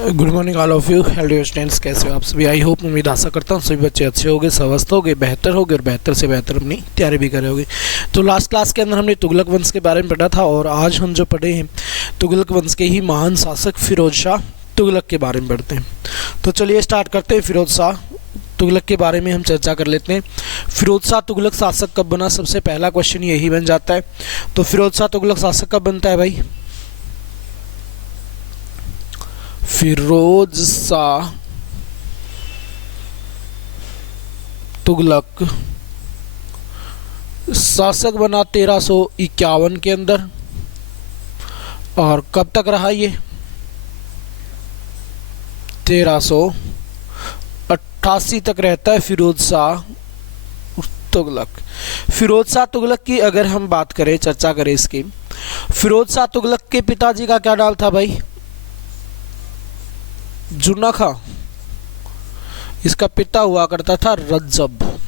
Good morning all of you healthy students, कैसे हो आप सभी। आई होप, उम्मीद आशा करता हूँ सभी बच्चे अच्छे होंगे, स्वस्थ होंगे, बेहतर होंगे और बेहतर से बेहतर अपनी तैयारी भी करे होंगे। तो लास्ट क्लास के अंदर हमने तुगलक वंश के बारे में पढ़ा था और आज हम जो पढ़े हैं तुगलक वंश के ही महान शासक फिरोज शाह तुगलक के बारे में पढ़ते हैं। तो चलिए स्टार्ट करते हैं। फिरोज शाह तुगलक के बारे में हम चर्चा कर लेते हैं। फिरोज शाह तुगलक शासक कब बना, सबसे पहला क्वेश्चन यही बन जाता है। तो फिरोज शाह तुगलक शासक कब बनता है भाई? फिरोज शाह तुगलक शासक बना 1351 के अंदर। और कब तक रहा ये? 1388 तक रहता है फिरोज शाह तुगलक। फिरोज शाह तुगलक की अगर हम बात करें, चर्चा करें इसकी, फिरोज शाह तुगलक के पिताजी का क्या नाम था भाई? जुन्ना खां। इसका पिता हुआ करता था रज्जब,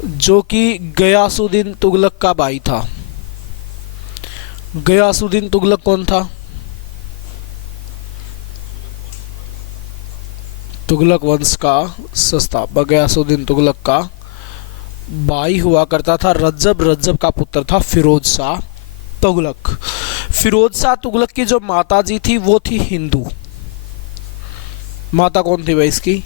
जो कि गयासुद्दीन तुगलक का भाई था। गयासुद्दीन तुगलक कौन था? तुगलक वंश का संस्थापक गयासुद्दीन तुगलक का भाई हुआ करता था रज्जब। रज्जब का पुत्र था फिरोज शाह तुगलक। फिरोज शाह तुगलक की जो माता जी थी वो थी हिंदू। माता कौन थी भाई इसकी?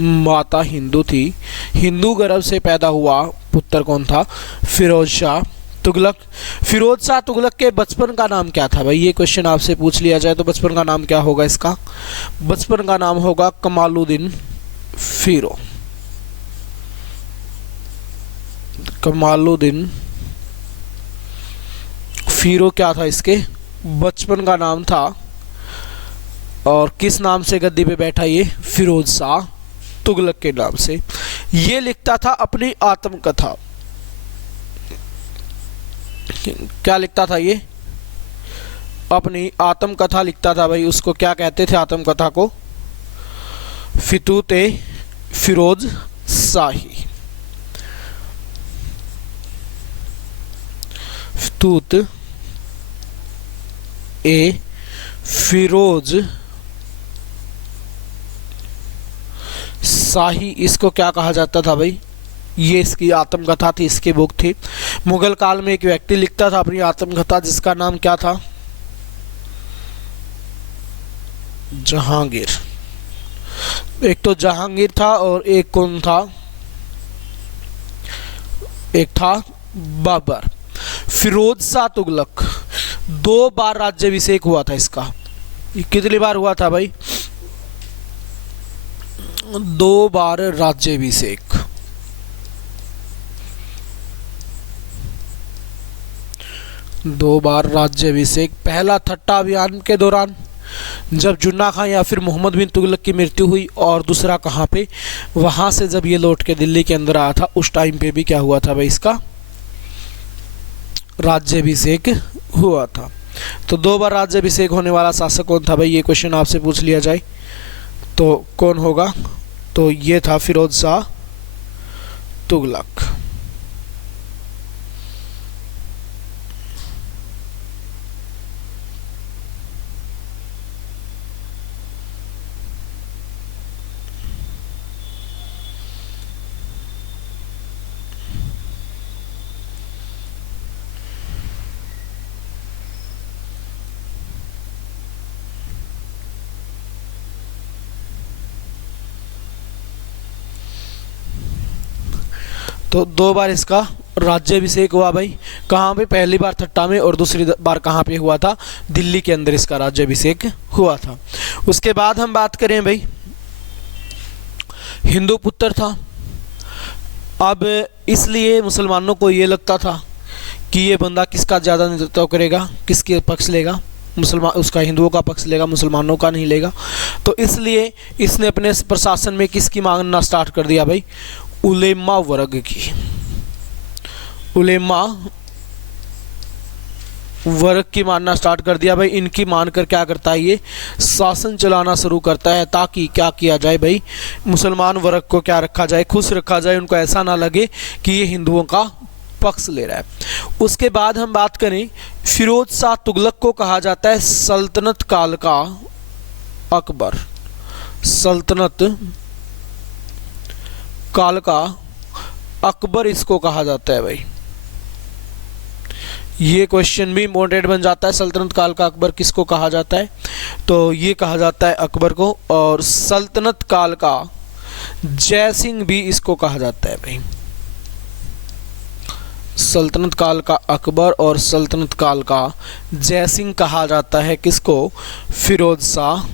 माता हिंदू थी। हिंदू गर्भ से पैदा हुआ पुत्र कौन था? फिरोज शाह तुगलक। फिरोज शाह तुगलक के बचपन का नाम क्या था भाई? ये क्वेश्चन आपसे पूछ लिया जाए तो बचपन का नाम क्या होगा इसका? बचपन का नाम होगा कमालुद्दीन फिरो। कमालुद्दीन फिरो क्या था इसके? बचपन का नाम था। और किस नाम से गद्दी पे बैठा ये? फिरोज शाह तुगलक के नाम से। ये लिखता था अपनी आत्मकथा। क्या लिखता था ये? अपनी आत्मकथा लिखता था भाई। उसको क्या कहते थे आत्मकथा को? फितूत ए फिरोज शाही। फितूत ए फिरोज शाही, इसको क्या कहा जाता था भाई? ये इसकी आत्मकथा थी, इसकी बुक थी। मुगल काल में एक व्यक्ति लिखता था अपनी आत्मकथा, जिसका नाम क्या था? जहांगीर। एक तो जहांगीर था और एक कौन था? एक था बाबर। फिरोज शाह तुगलक 2 बार राज्याभिषेक हुआ था इसका। कितनी बार हुआ था भाई? 2 बार राज्याभिषेक। दो बार राज्याभिषेक। पहला ठट्टा अभियान के दौरान, जब जुन्ना खां या फिर मोहम्मद बिन तुगलक की मृत्यु हुई। और दूसरा कहाँ पे? वहां से जब ये लौट के दिल्ली के अंदर आया था, उस टाइम पे भी क्या हुआ था भाई? इसका राज्याभिषेक हुआ था। तो 2 बार राज्याभिषेक होने वाला शासक कौन था भाई? ये क्वेश्चन आपसे पूछ लिया जाए तो कौन होगा? तो ये था फिरोज शाह तुगलक। तो 2 बार इसका राज्याभिषेक हुआ भाई। कहाँ पे? पहली बार ठट्टा में और दूसरी बार कहाँ पे हुआ था? दिल्ली के अंदर इसका राज्याभिषेक हुआ था। उसके बाद हम बात करें भाई, हिंदू पुत्र था। अब इसलिए मुसलमानों को ये लगता था कि ये बंदा किसका ज़्यादा नेतृत्व करेगा, किसके पक्ष लेगा? मुसलमान उसका हिंदुओं का पक्ष लेगा, मुसलमानों का नहीं लेगा। तो इसलिए इसने अपने प्रशासन में किसकी मांगना स्टार्ट कर दिया भाई? उलेमा वर्ग की। उलेमा वर्ग की मानना स्टार्ट कर दिया भाई। इनकी मानकर क्या करता है? ये शासन चलाना शुरू करता है, ताकि क्या किया जाए भाई? मुसलमान वर्ग को क्या रखा जाए? खुश रखा जाए। उनको ऐसा ना लगे कि ये हिंदुओं का पक्ष ले रहा है। उसके बाद हम बात करें, फिरोज शाह तुगलक को कहा जाता है सल्तनत काल का अकबर सल्तनत काल का अकबर इसको कहा जाता है भाई। ये क्वेश्चन भी इम्पोर्टेंट बन जाता है, सल्तनत काल का अकबर किसको कहा जाता है, तो ये कहा जाता है अकबर को। और सल्तनत काल का जय सिंह भी इसको कहा जाता है भाई। सल्तनत काल का अकबर और सल्तनत काल का जय सिंह कहा जाता है किसको, फिरोज शाह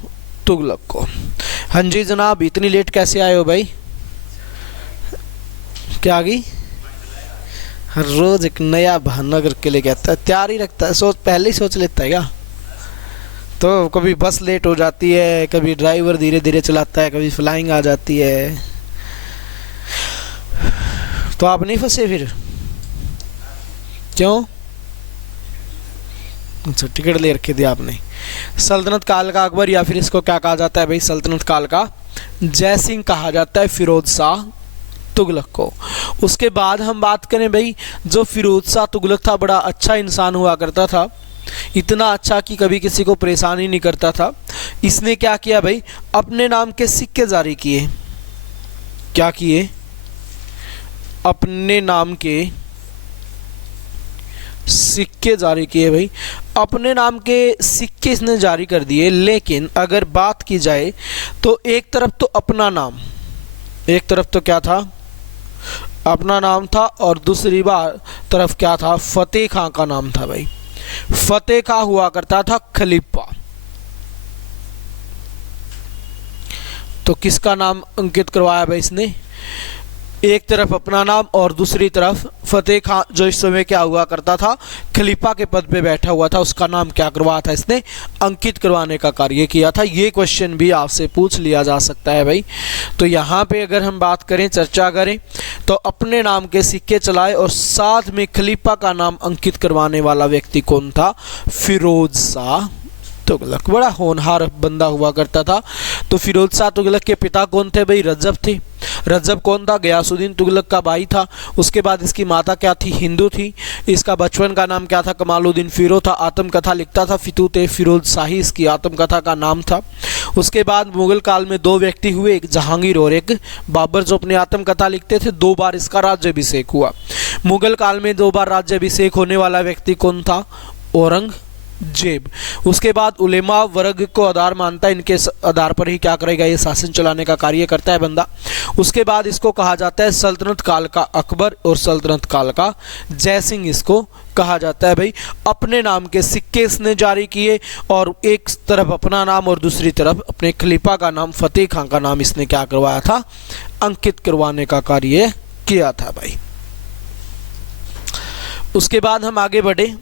तुगलक को। हाँ जी जनाब, इतनी लेट कैसे आए हो भाई, क्या आ गई? हर रोज एक नया बहाना करके लेके आता है, तैयार ही रखता है, पहले ही सोच लेता है क्या? तो कभी बस लेट हो जाती है, कभी ड्राइवर धीरे धीरे चलाता है, कभी फ्लाइंग आ जाती है, तो आप नहीं फंसे फिर? क्यों? अच्छा, टिकट ले रखे थे आपने। सल्तनत काल का अकबर या फिर इसको क्या कहा जाता है भाई, सल्तनत काल का जय सिंह कहा जाता है फिरोज शाह तुगलक को। उसके बाद हम बात करें भाई, जो फिरोज शाह तुगलक था बड़ा अच्छा इंसान हुआ करता था, इतना अच्छा कि कभी किसी को परेशानी नहीं करता था। इसने क्या किया भाई, अपने नाम के सिक्के जारी किए। क्या किए? अपने नाम के सिक्के जारी किए भाई। अपने नाम के सिक्के इसने जारी कर दिए, लेकिन अगर बात की जाए तो एक तरफ तो अपना नाम, एक तरफ तो क्या था, अपना नाम था, और दूसरी बार तरफ क्या था, फतेह खां का नाम था भाई। फतेह खां हुआ करता था खलीफा। तो किसका नाम अंकित करवाया भाई इसने, एक तरफ अपना नाम और दूसरी तरफ फतेह खां, जो इस समय क्या हुआ करता था, खलीफा के पद पे बैठा हुआ था, उसका नाम क्या करवाया था इसने, अंकित करवाने का कार्य किया था। ये क्वेश्चन भी आपसे पूछ लिया जा सकता है भाई। तो यहाँ पे अगर हम बात करें, चर्चा करें, तो अपने नाम के सिक्के चलाए और साथ में खलीफा का नाम अंकित करवाने वाला व्यक्ति कौन था, फिरोज शाह तुगलक। बड़ा होनहार बंदा हुआ करता था। तो फिरोज शाह तुगलक के पिता कौन थे भाई, रजब थे। रजब कौन था, गयासुद्दीन तुगलक का भाई था। उसके बाद इसकी माता क्या थी, हिंदू थी। इसका बचपन का नाम क्या था, कमालुद्दीन फिरोज था। आत्मकथा लिखता था फितूत फिरोज शाही, इसकी आत्मकथा का नाम था। उसके बाद मुगल काल में दो व्यक्ति हुए, एक जहांगीर और एक बाबर, जो अपनी आत्मकथा लिखते थे। 2 बार इसका राज्याभिषेक हुआ। मुगल काल में 2 बार राज्याभिषेक होने वाला व्यक्ति कौन था, औरंगजेब। उसके बाद उलेमा वर्ग को आधार मानता है, इनके आधार पर ही क्या करेगा, ये शासन चलाने का कार्य करता है बंदा। उसके बाद इसको कहा जाता है सल्तनत काल का अकबर और सल्तनत काल का जय सिंह इसको कहा जाता है भाई। अपने नाम के सिक्के इसने जारी किए और एक तरफ अपना नाम और दूसरी तरफ अपने खलीफा का नाम, फतेह खां का नाम इसने क्या करवाया था, अंकित करवाने का कार्य किया था भाई। उसके बाद हम आगे बढ़े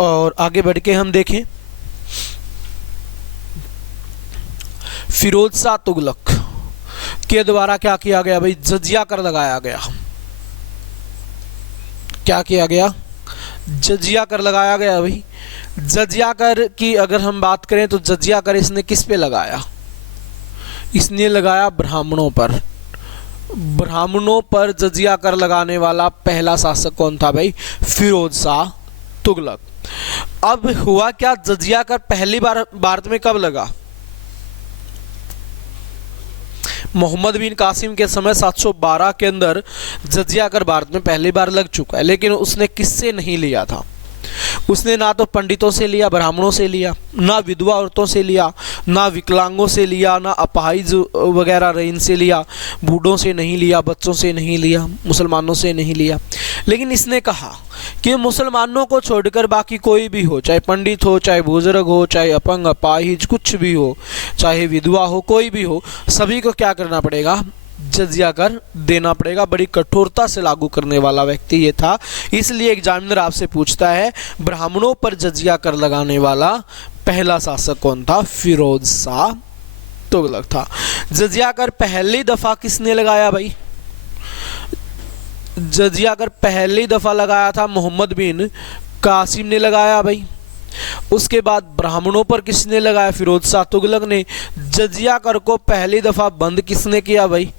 और आगे बढ़ के हम देखें फिरोज शाह तुगलक के द्वारा क्या किया गया भाई, जजिया कर लगाया गया। क्या किया गया, जजिया कर लगाया गया भाई। जजिया कर की अगर हम बात करें तो जजिया कर इसने किस पे लगाया, इसने लगाया ब्राह्मणों पर। ब्राह्मणों पर जजिया कर लगाने वाला पहला शासक कौन था भाई, फिरोज शाह तुगलक। अब हुआ क्या, जजिया कर पहली बार भारत में कब लगा, मोहम्मद बिन कासिम के समय 712 के अंदर जजिया कर भारत में पहली बार लग चुका है। लेकिन उसने किससे नहीं लिया था, उसने ना तो पंडितों से लिया, ब्राह्मणों से लिया, ना विधवा औरतों से लिया, ना विकलांगों से लिया, ना अपाहिज वगैरह रहे इनसे लिया, बूढ़ों से नहीं लिया, बच्चों से नहीं लिया, मुसलमानों से नहीं लिया। लेकिन इसने कहा कि मुसलमानों को छोड़कर बाकी कोई भी हो, चाहे पंडित हो, चाहे बुजुर्ग हो, चाहे अपंग अपाहिज कुछ भी हो, चाहे विधवा हो, कोई भी हो, सभी को क्या करना पड़ेगा, जजिया कर देना पड़ेगा। बड़ी कठोरता से लागू करने वाला व्यक्ति ये था। इसलिए एग्जामिनर आपसे पूछता है ब्राह्मणों पर जजिया कर लगाने वाला पहला शासक कौन था, फिरोज शाह तुगलक था। जजिया कर पहली दफा किसने लगाया भाई, जजिया कर पहली दफा लगाया था मोहम्मद बिन कासिम ने लगाया भाई। उसके बाद ब्राह्मणों पर किसने लगाया, फिरोज शाह तुगलक ने। जजिया कर को पहली दफा बंद किसने किया भाई,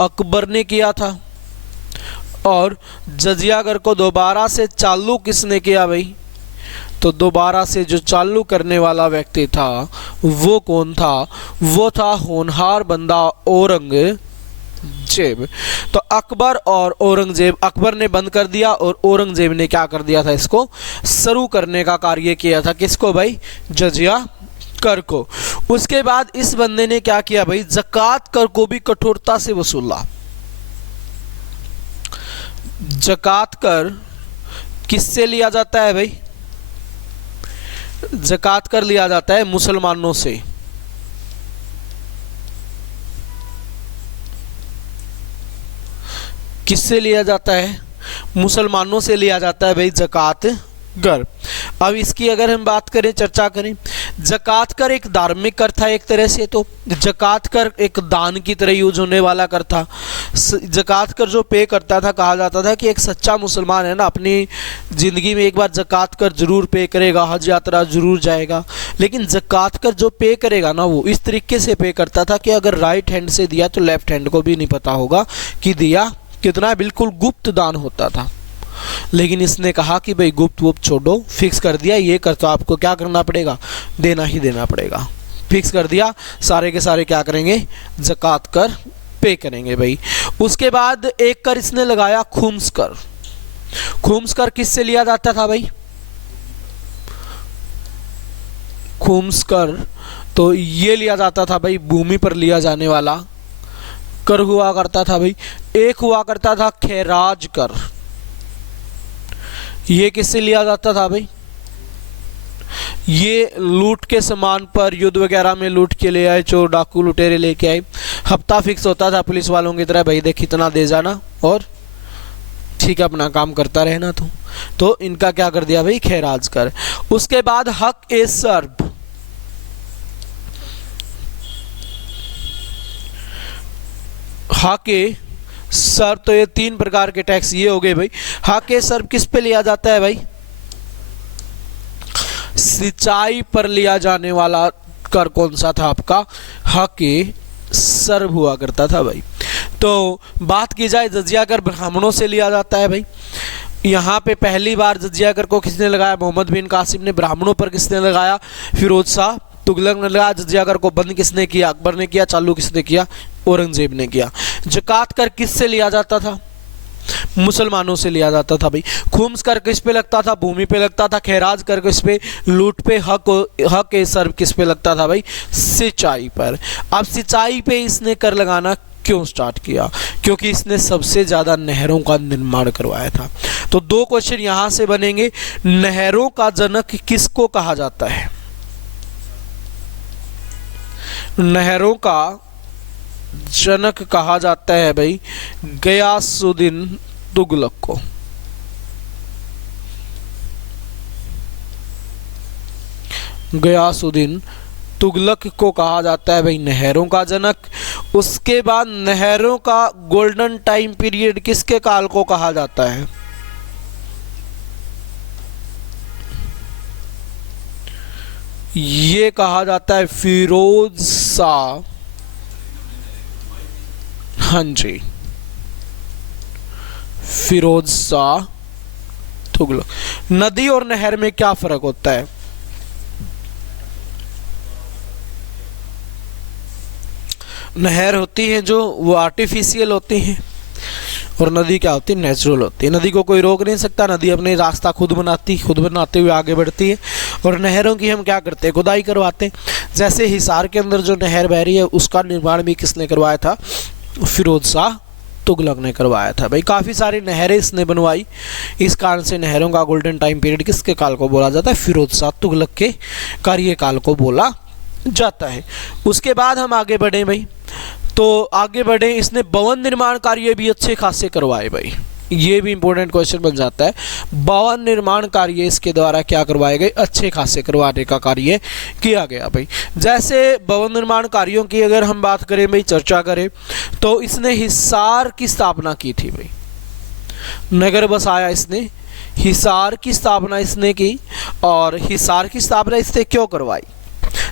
अकबर ने किया था। और जजिया कर को दोबारा से चालू किसने किया भाई, तो दोबारा से जो चालू करने वाला व्यक्ति था वो कौन था? वो था होनहार बंदा औरंगजेब। तो अकबर और औरंगजेब, अकबर ने बंद कर दिया और औरंगजेब ने क्या कर दिया था? इसको शुरू करने का कार्य किया था। किसको भाई? जजिया कर को। उसके बाद इस बंदे ने क्या किया भाई? ज़कात कर को भी कठोरता से वसूला। ज़कात कर किससे लिया जाता है भाई? ज़कात कर लिया जाता है मुसलमानों से। किससे लिया जाता है? मुसलमानों से लिया जाता है भाई ज़कात कर। अब इसकी अगर हम बात करें, चर्चा करें, ज़कात कर एक धार्मिक कर था एक तरह से। तो ज़कात कर एक दान की तरह यूज होने वाला कर था। ज़कात कर जो पे करता था, कहा जाता था कि एक सच्चा मुसलमान है ना, अपनी ज़िंदगी में एक बार ज़कात कर जरूर पे करेगा, हज यात्रा जरूर जाएगा। लेकिन ज़कात कर जो पे करेगा ना, वो इस तरीके से पे करता था कि अगर राइट हैंड से दिया तो लेफ्ट हैंड को भी नहीं पता होगा कि दिया कितना। बिल्कुल गुप्त दान होता था। लेकिन इसने कहा कि भाई गुप्त वुप्त छोड़ो, फिक्स कर दिया ये कर, तो आपको क्या करना पड़ेगा? देना ही देना पड़ेगा। फिक्स कर दिया, सारे के सारे क्या करेंगे? ज़कात कर पे करेंगे भाई। उसके बाद एक कर इसने लगाया खुम्स कर। खुम्स कर किससे लिया जाता था भाई? खुम्स कर तो ये लिया जाता था भाई, भूमि पर लिया जाने वाला कर हुआ करता था भाई। एक हुआ करता था खैराज कर। ये किससे लिया जाता था भाई? ये लूट के सामान पर, युद्ध वगैरह में लूट के ले आए, चोर डाकू लुटेरे लेके आए। हफ्ता फिक्स होता था पुलिस वालों की तरह, भाई देख इतना दे जाना और ठीक है अपना काम करता रहना। तो इनका क्या कर दिया भाई? खैराज कर। उसके बाद हक ए सर्ब। हक ए सर्ब, तो ये तीन प्रकार के टैक्स ये हो गए भाई। हक ए सर्ब किस पे लिया जाता है भाई? सिंचाई पर लिया जाने वाला कर कौन सा था आपका? हक ए सर्ब हुआ करता था भाई। तो बात की जाए जजिया कर ब्राह्मणों से लिया जाता है भाई। यहाँ पे पहली बार जजिया कर को किसने लगाया? मोहम्मद बिन कासिम ने। ब्राह्मणों पर किसने लगाया? फिरोज शाह तुगलक ने लगाया। जजिया कर को बंद किसने किया? अकबर ने किया। चालू किसने किया? औरंगजेब ने किया। ज़कात कर किससे लिया जाता था? मुसलमानों से लिया जाता था भाई। खुम्स कर किस पे लगता था? भूमि पे लगता था। खैराज कर किस पे? लूट पे। हक ए सर्ब किस पे लगता था भाई? सिंचाई पर। अब सिंचाई पे इसने कर लगाना क्यों स्टार्ट किया? क्योंकि इसने सबसे ज़्यादा नहरों का निर्माण करवाया था। तो दो क्वेश्चन यहाँ से बनेंगे। नहरों का जनक किसको कहा जाता है? नहरों का जनक कहा जाता है भाई गयासुद्दीन तुगलक को। गयासुद्दीन तुगलक को कहा जाता है भाई नहरों का जनक। उसके बाद नहरों का गोल्डन टाइम पीरियड किसके काल को कहा जाता है? ये कहा जाता है फिरोज शाह। हाँ जी, फिरोज शाह तुगलक। नदी और नहर में क्या फर्क होता है? नहर होती है जो वो आर्टिफिशियल होती है और नदी क्या होती है? नेचुरल होती है। नदी को कोई रोक नहीं सकता, नदी अपने रास्ता खुद बनाते हुए आगे बढ़ती है। और नहरों की हम क्या करते हैं? खुदाई करवाते हैं। जैसे हिसार के अंदर जो नहर बह रही है उसका निर्माण भी किसने करवाया था? फिरोज शाह तुगलक ने करवाया था भाई। काफ़ी सारी नहरें इसने बनवाई। इस कारण से नहरों का गोल्डन टाइम पीरियड किसके काल को बोला जाता है? फिरोज शाह तुगलक के कार्यकाल को बोला जाता है। उसके बाद हम आगे बढ़े भाई, तो आगे बढ़े, इसने भवन निर्माण कार्य भी अच्छे खासे करवाए भाई। ये भी इंपॉर्टेंट क्वेश्चन बन जाता है। भवन निर्माण कार्य इसके द्वारा क्या करवाए गए? अच्छे खासे करवाने का कार्य किया गया भाई। जैसे भवन निर्माण कार्यों की अगर हम बात करें भाई, चर्चा करें, तो इसने हिसार की स्थापना की थी भाई। नगर बसाया इसने, हिसार की स्थापना इसने की। और हिसार की स्थापना इसने क्यों करवाई?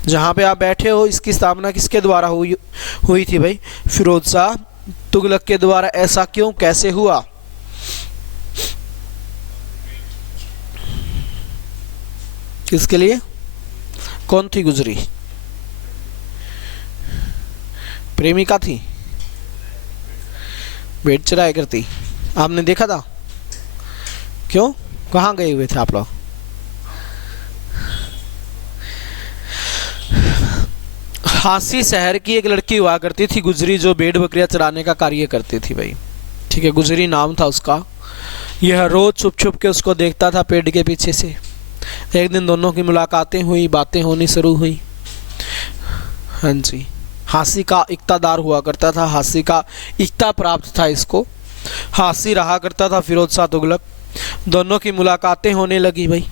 जहाँ पे आप बैठे हो इसकी स्थापना किसके द्वारा हुई थी भाई? फिरोज शाह तुगलक के द्वारा। ऐसा क्यों, कैसे हुआ? किसके लिए? कौन थी गुजरी? प्रेमिका थी, भेड़ चराया करती। आपने देखा था? क्यों, कहाँ गए हुए थे आप लोग? हांसी शहर की एक लड़की हुआ करती थी गुजरी, जो भेड़ बकरियां चराने का कार्य करती थी भाई। ठीक है, गुजरी नाम था उसका। यह रोज छुप छुप के उसको देखता था पेड़ के पीछे से। एक दिन दोनों की मुलाकातें हुई, बातें होनी शुरू हुई। हाँ जी, हांसी का इक्तादार हुआ करता था, हांसी का इक्ता प्राप्त था इसको। हांसी रहा करता था फिरोज शाह तुगलक। दोनों की मुलाकातें होने लगी भाई,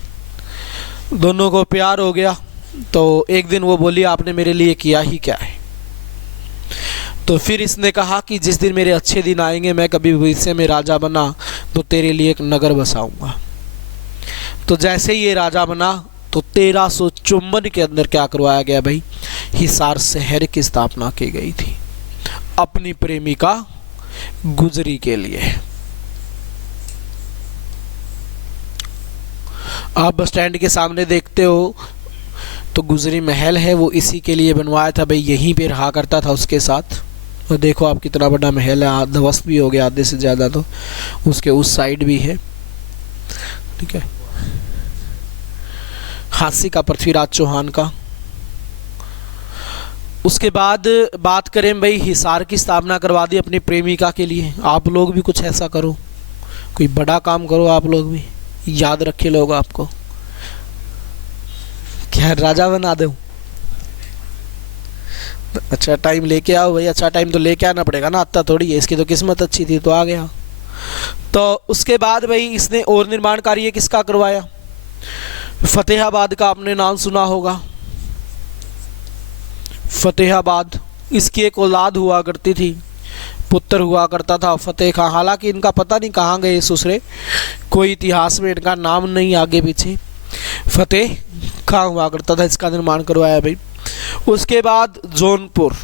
दोनों को प्यार हो गया। तो एक दिन वो बोली, आपने मेरे लिए किया ही क्या है? तो फिर इसने कहा कि जिस दिन मेरे अच्छे दिन आएंगे, मैं कभी भविष्य में राजा बना तो तेरे लिए एक नगर बसाऊंगा। तो जैसे ही ये राजा बना तो 1354 के अंदर क्या करवाया गया भाई? हिसार शहर की स्थापना की गई थी अपनी प्रेमिका गुजरी के लिए। आप बस स्टैंड के सामने देखते हो तो गुजरी महल है, वो इसी के लिए बनवाया था भाई, यहीं पे रहा करता था उसके साथ। और देखो आप कितना बड़ा महल है, ध्वस्त भी हो गया आधे से ज़्यादा, तो उसके उस साइड भी है। ठीक है, हांसी का पृथ्वीराज चौहान का। उसके बाद बात करें भाई, हिसार की स्थापना करवा दी अपनी प्रेमिका के लिए। आप लोग भी कुछ ऐसा करो, कोई बड़ा काम करो, आप लोग भी याद रखे लोग आपको। क्या राजा बना दो? अच्छा टाइम लेके आओ भाई, अच्छा टाइम तो लेके आना पड़ेगा ना, आता थोड़ी है। इसकी तो किस्मत अच्छी थी तो आ गया। तो उसके बाद भाई इसने और निर्माण कार्य किसका करवाया? फतेहाबाद का आपने नाम सुना होगा, फतेहाबाद। इसकी एक औलाद हुआ करती थी, पुत्र हुआ करता था फतेह खां। हालांकि इनका पता नहीं कहाँ गए ससुरे, कोई इतिहास में इनका नाम नहीं आगे पीछे। फतेह खां हुआ करता था, इसका निर्माण करवाया भाई। उसके बाद जौनपुर,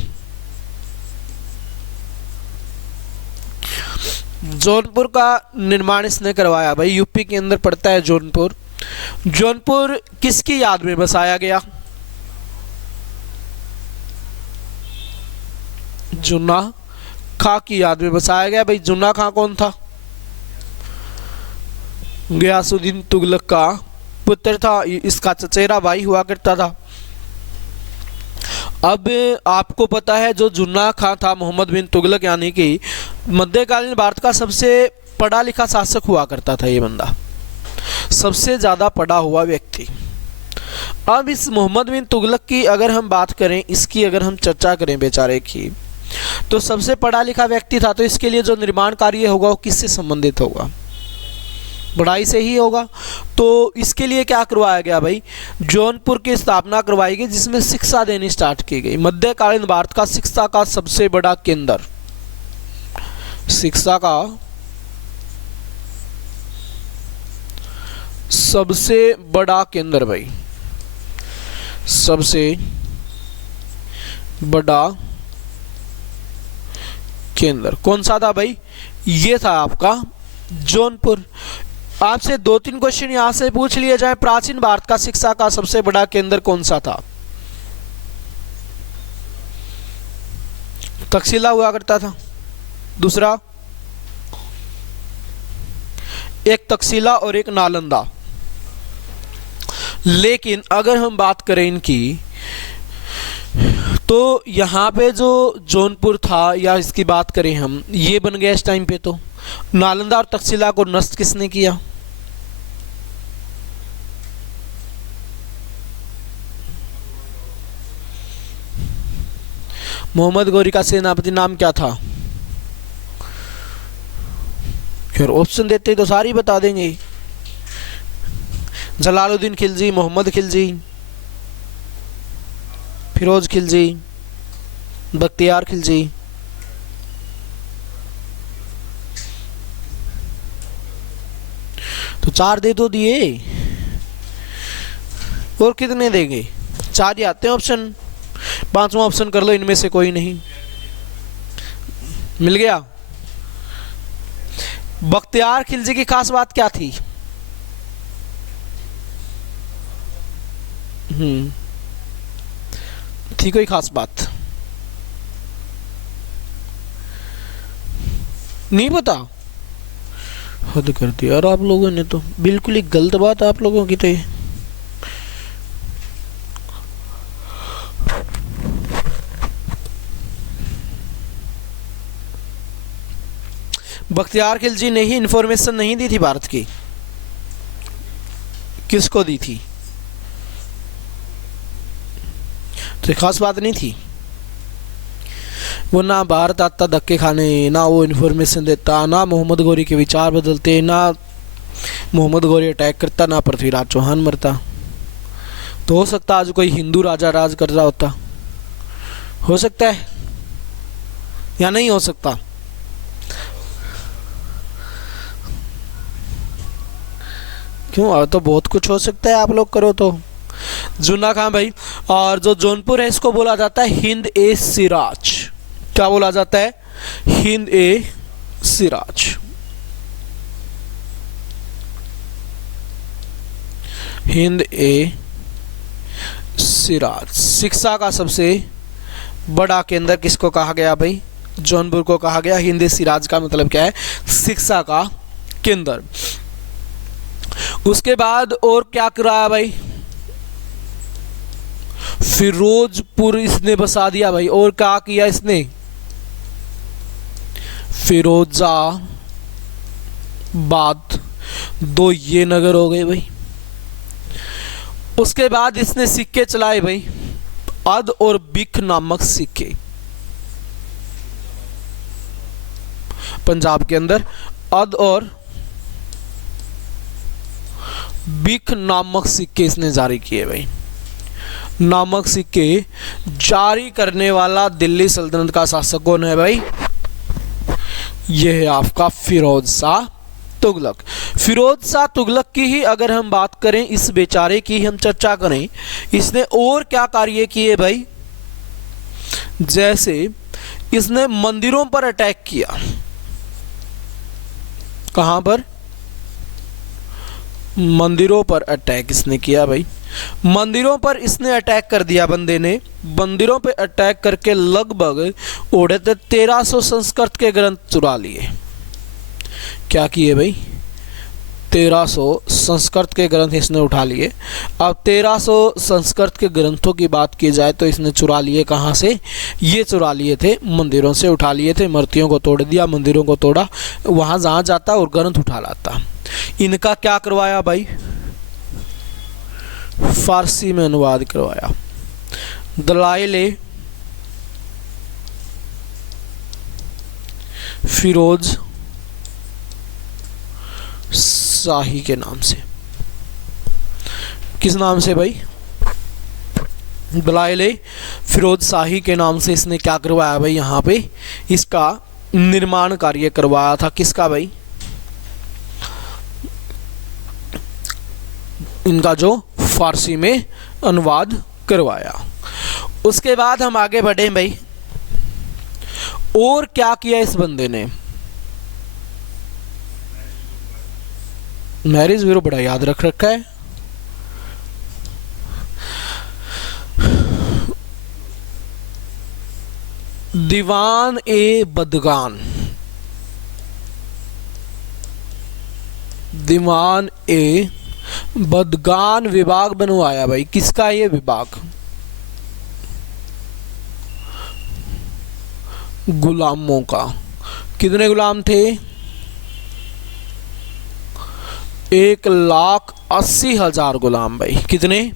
जौनपुर का निर्माण इसने करवाया भाई। यूपी के अंदर पड़ता है जौनपुर। जौनपुर किसकी याद में बसाया गया? जुन्ना खां की याद में बसाया गया भाई। जुन्ना खां कौन था? गयासुद्दीन तुगलक का पुत्र था, इसका चचेरा भाई हुआ करता था। अब आपको पता है जो जुन्ना खां था मोहम्मद बिन तुगलक, यानी कि मध्यकालीन भारत का सबसे पढ़ा लिखा शासक हुआ करता था ये बंदा, सबसे ज़्यादा पढ़ा हुआ व्यक्ति। अब इस मोहम्मद बिन तुगलक की अगर हम बात करें, इसकी अगर हम चर्चा करें बेचारे की, तो सबसे पढ़ा लिखा व्यक्ति था। तो इसके लिए जो निर्माण कार्य होगा वो किससे संबंधित होगा? पढ़ाई से ही होगा। तो इसके लिए क्या करवाया गया भाई? जौनपुर की स्थापना करवाई गई, जिसमें शिक्षा देनी स्टार्ट की गई। मध्यकालीन भारत का शिक्षा का सबसे बड़ा केंद्र, शिक्षा का सबसे बड़ा केंद्र भाई, सबसे बड़ा केंद्र कौन सा था भाई? ये था आपका जौनपुर। आपसे 2-3 क्वेश्चन यहां से पूछ लिए जाए। प्राचीन भारत का शिक्षा का सबसे बड़ा केंद्र कौन सा था? तक्षशिला हुआ करता था। दूसरा, एक तक्षशिला और एक नालंदा। लेकिन अगर हम बात करें इनकी, तो यहाँ पे जो जौनपुर था, या इसकी बात करें हम, ये बन गया इस टाइम पे। तो नालंदा और तक्षशिला को नष्ट किसने किया? मोहम्मद गौरी का सेनापति नाम क्या था? फिर ऑप्शन देते तो सारी बता देंगे। जलालुद्दीन खिलजी, मोहम्मद खिलजी, फिरोज खिलजी, बख्तियार खिलजी। तो 4 दे तो दिए, और कितने देंगे? 4 ही आते हैं ऑप्शन। 5वां ऑप्शन कर लो, इनमें से कोई नहीं। मिल गया। बख्तियार खिलजी की खास बात क्या थी? थी कोई खास बात? नहीं पता? हद कर दिया यार आप लोगों ने, तो बिल्कुल ही गलत बात आप लोगों की तो ये। बख्तियार खिलजी ने ही इंफॉर्मेशन नहीं दी थी भारत की? किसको दी थी? तो खास बात नहीं थी वो, ना भारत आता धक्के खाने, ना वो इन्फॉर्मेशन देता, ना मोहम्मद गौरी के विचार बदलते, ना मोहम्मद गौरी अटैक करता, ना पृथ्वीराज चौहान मरता। तो हो सकता आज कोई हिंदू राजा राज कर रहा होता, हो सकता है या नहीं हो सकता? क्यों, अब तो बहुत कुछ हो सकता है आप लोग करो तो। जुन्ना खां भाई, और जो जौनपुर है इसको बोला जाता है हिंद ए सिराज। क्या बोला जाता है? हिंद ए सिराज। हिंद ए सिराज। शिक्षा का सबसे बड़ा केंद्र किसको कहा गया भाई? जौनपुर को कहा गया। हिंद ए सिराज का मतलब क्या है? शिक्षा का केंद्र। उसके बाद और क्या कराया भाई? फिरोजपुर इसने बसा दिया भाई। और क्या किया इसने? फिरोजाबाद, दो ये नगर हो गए भाई। उसके बाद इसने सिक्के चलाए भाई, अद और बिख नामक सिक्के पंजाब के अंदर। अद और बिख नामक सिक्के इसने जारी किए भाई। नामक सिक्के जारी करने वाला दिल्ली सल्तनत का शासक कौन है भाई? यह है आपका फिरोज शाह तुगलक। फिरोज शाह तुगलक की ही अगर हम बात करें, इस बेचारे की हम चर्चा करें, इसने और क्या कार्य किए भाई? जैसे इसने मंदिरों पर अटैक किया। कहां पर? मंदिरों पर अटैक इसने किया भाई। मंदिरों पर इसने अटैक कर दिया बंदे ने। मंदिरों पे अटैक करके लगभग 1300 संस्कृत के ग्रंथ चुरा लिए। क्या किए भाई? 1300 संस्कृत के ग्रंथ इसने उठा लिए। अब 1300 संस्कृत के ग्रंथों की बात की जाए तो इसने चुरा लिए कहाँ से? ये चुरा लिए थे मंदिरों से, उठा लिए थे। मूर्तियों को तोड़ दिया, मंदिरों को तोड़ा, वहाँ जहाँ जाता और ग्रंथ उठा लाता। इनका क्या करवाया भाई? फारसी में अनुवाद करवाया। दलाइल फिरोज शाही के नाम से। किस नाम से भाई? दलाइल फिरोज शाही के नाम से इसने क्या करवाया भाई? यहाँ पे इसका निर्माण कार्य करवाया था। किसका भाई? इनका जो फारसी में अनुवाद करवाया। उसके बाद हम आगे बढ़े भाई। और क्या किया इस बंदे ने? मैरिज ब्यूरो बड़ा याद रख रखा है। दीवान ए बदगान, दीवान ए बदगान विभाग बनवाया भाई। किसका ये विभाग? गुलामों का। कितने गुलाम थे? 1,80,000 गुलाम भाई। कितने?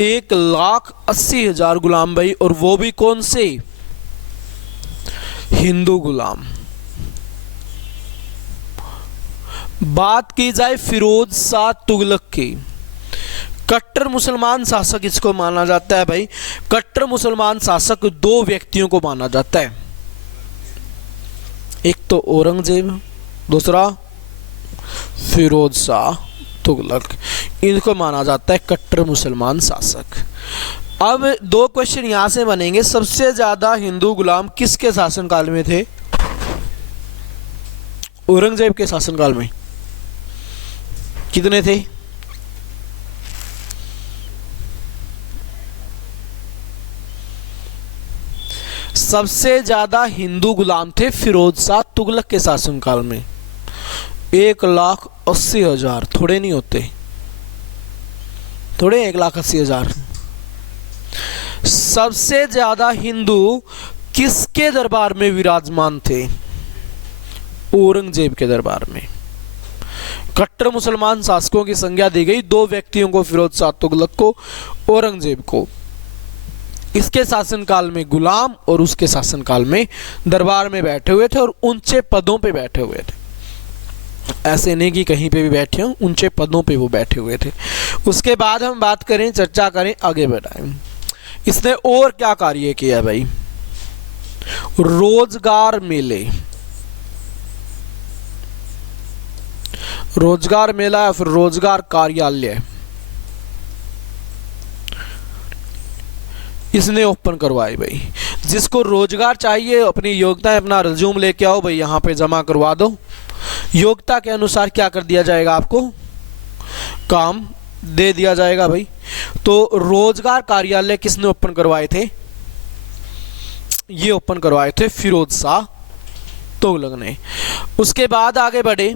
1,80,000 गुलाम भाई। और वो भी कौन से? हिंदू गुलाम। बात की जाए फिरोज शाह तुगलक की, कट्टर मुसलमान शासक इसको माना जाता है भाई। कट्टर मुसलमान शासक दो व्यक्तियों को माना जाता है, एक तो औरंगजेब, दूसरा फिरोज शाह तुगलक। इनको माना जाता है कट्टर मुसलमान शासक। अब दो क्वेश्चन यहां से बनेंगे। सबसे ज्यादा हिंदू गुलाम किसके शासनकाल में थे? औरंगजेब के शासनकाल में। कितने थे? सबसे ज्यादा हिंदू गुलाम थे फिरोज शाह तुगलक के शासनकाल में। 1,80,000, थोड़े नहीं होते, थोड़े 1,80,000। सबसे ज्यादा हिंदू किसके दरबार में विराजमान थे? औरंगजेब के दरबार में। कट्टर मुसलमान शासकों की संज्ञा दी गई 2 व्यक्तियों को, फिरोज शाह तुगलक को, औरंगजेब को। इसके शासनकाल में गुलाम और उसके शासनकाल में दरबार में बैठे हुए थे और ऊंचे पदों पे बैठे हुए थे। ऐसे नहीं कि कहीं पे भी बैठे हों, ऊंचे पदों पे वो बैठे हुए थे। उसके बाद हम बात करें, चर्चा करें, आगे बढ़ाएं। इसने और क्या कार्य किया भाई? रोजगार मेले, रोजगार मेला या फिर रोजगार कार्यालय इसने ओपन करवाई भाई। जिसको रोजगार चाहिए अपनी योग्यता, अपना रिज्यूम लेके आओ भाई, यहाँ पे जमा करवा दो। योग्यता के अनुसार क्या कर दिया जाएगा, आपको काम दे दिया जाएगा भाई। तो रोजगार कार्यालय किसने ओपन करवाए थे? ये ओपन करवाए थे फिरोज शाह तुगलक ने। उसके बाद आगे बढ़े,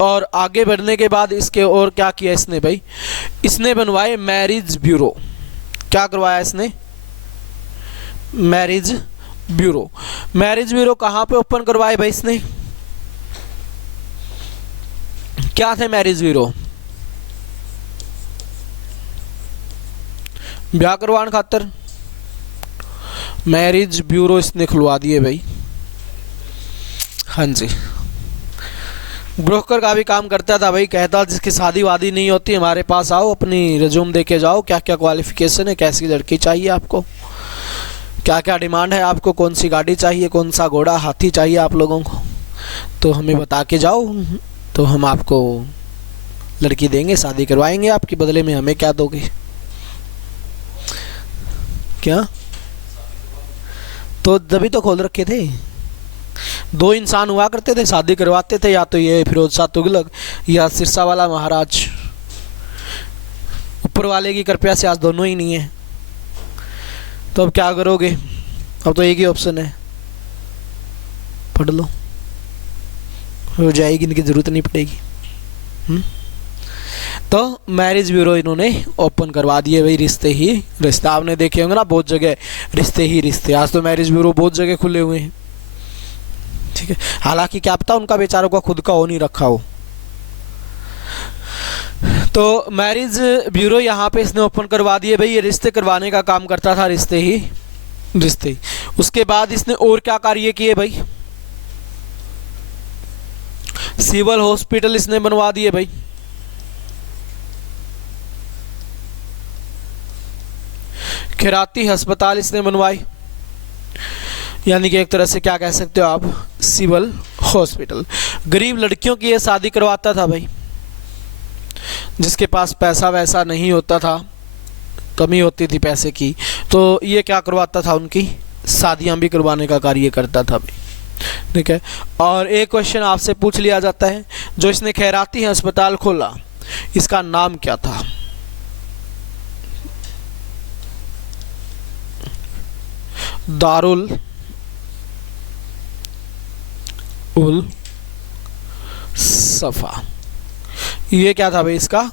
और आगे बढ़ने के बाद इसके और क्या किया इसने भाई? इसने बनवाए मैरिज ब्यूरो। क्या करवाया इसने? Marriage bureau. मैरिज ब्यूरो कहाँ पे ओपन करवाए भाई इसने? क्या थे मैरिज ब्यूरो? ब्याह करवाने खातर मैरिज ब्यूरो इसने खुलवा दिए भाई। हाँ जी, ब्रोकर का भी काम करता था भाई। कहता जिसकी शादी वादी नहीं होती हमारे पास आओ, अपनी रिज्यूम दे के जाओ, क्या क्या क्वालिफिकेशन है, कैसी लड़की चाहिए आपको, क्या क्या डिमांड है आपको, कौन सी गाड़ी चाहिए, कौन सा घोड़ा हाथी चाहिए आप लोगों को, तो हमें बता के जाओ, तो हम आपको लड़की देंगे, शादी करवाएंगे आपकी, बदले में हमें क्या दोगे? क्या? तो तभी तो खोल रखे थे। 2 इंसान हुआ करते थे, शादी करवाते थे, या तो ये फिरोज शाह तुगलक या सिरसा वाला महाराज। ऊपर वाले की कृपया से आज दोनों ही नहीं है, तो अब क्या करोगे? अब तो एक ही ऑप्शन है, पढ़ लो, हो जाएगी, इनकी जरूरत नहीं पड़ेगी। तो मैरिज ब्यूरो इन्होंने ओपन करवा दिए भाई। रिश्ते ही रिश्ते, आपने देखे होंगे ना बहुत जगह, रिश्ते ही रिश्ते। आज तो मैरिज ब्यूरो बहुत जगह खुले हुए हैं, ठीक है। हालांकि क्या पता उनका बेचारों का खुद का हो नहीं रखा हो। तो मैरिज ब्यूरो यहाँ पे इसने ओपन करवा दिए भाई। ये रिश्ते करवाने का काम करता था, रिश्ते ही रिश्ते। उसके बाद इसने और क्या कार्य किए भाई? सिविल हॉस्पिटल इसने बनवा दिए भाई। खैराती अस्पताल इसने बनवाई, यानी कि एक तरह से क्या कह सकते हो आप, सिविल हॉस्पिटल। गरीब लड़कियों की ये शादी करवाता था भाई, जिसके पास पैसा वैसा नहीं होता था, कमी होती थी पैसे की, तो ये क्या करवाता था, उनकी शादियां भी करवाने का कार्य करता था भाई, ठीक है। और एक क्वेश्चन आपसे पूछ लिया जाता है, जो इसने खैराती अस्पताल खोला इसका नाम क्या था? दारुल उल सफ़ा। ये क्या था भाई? इसका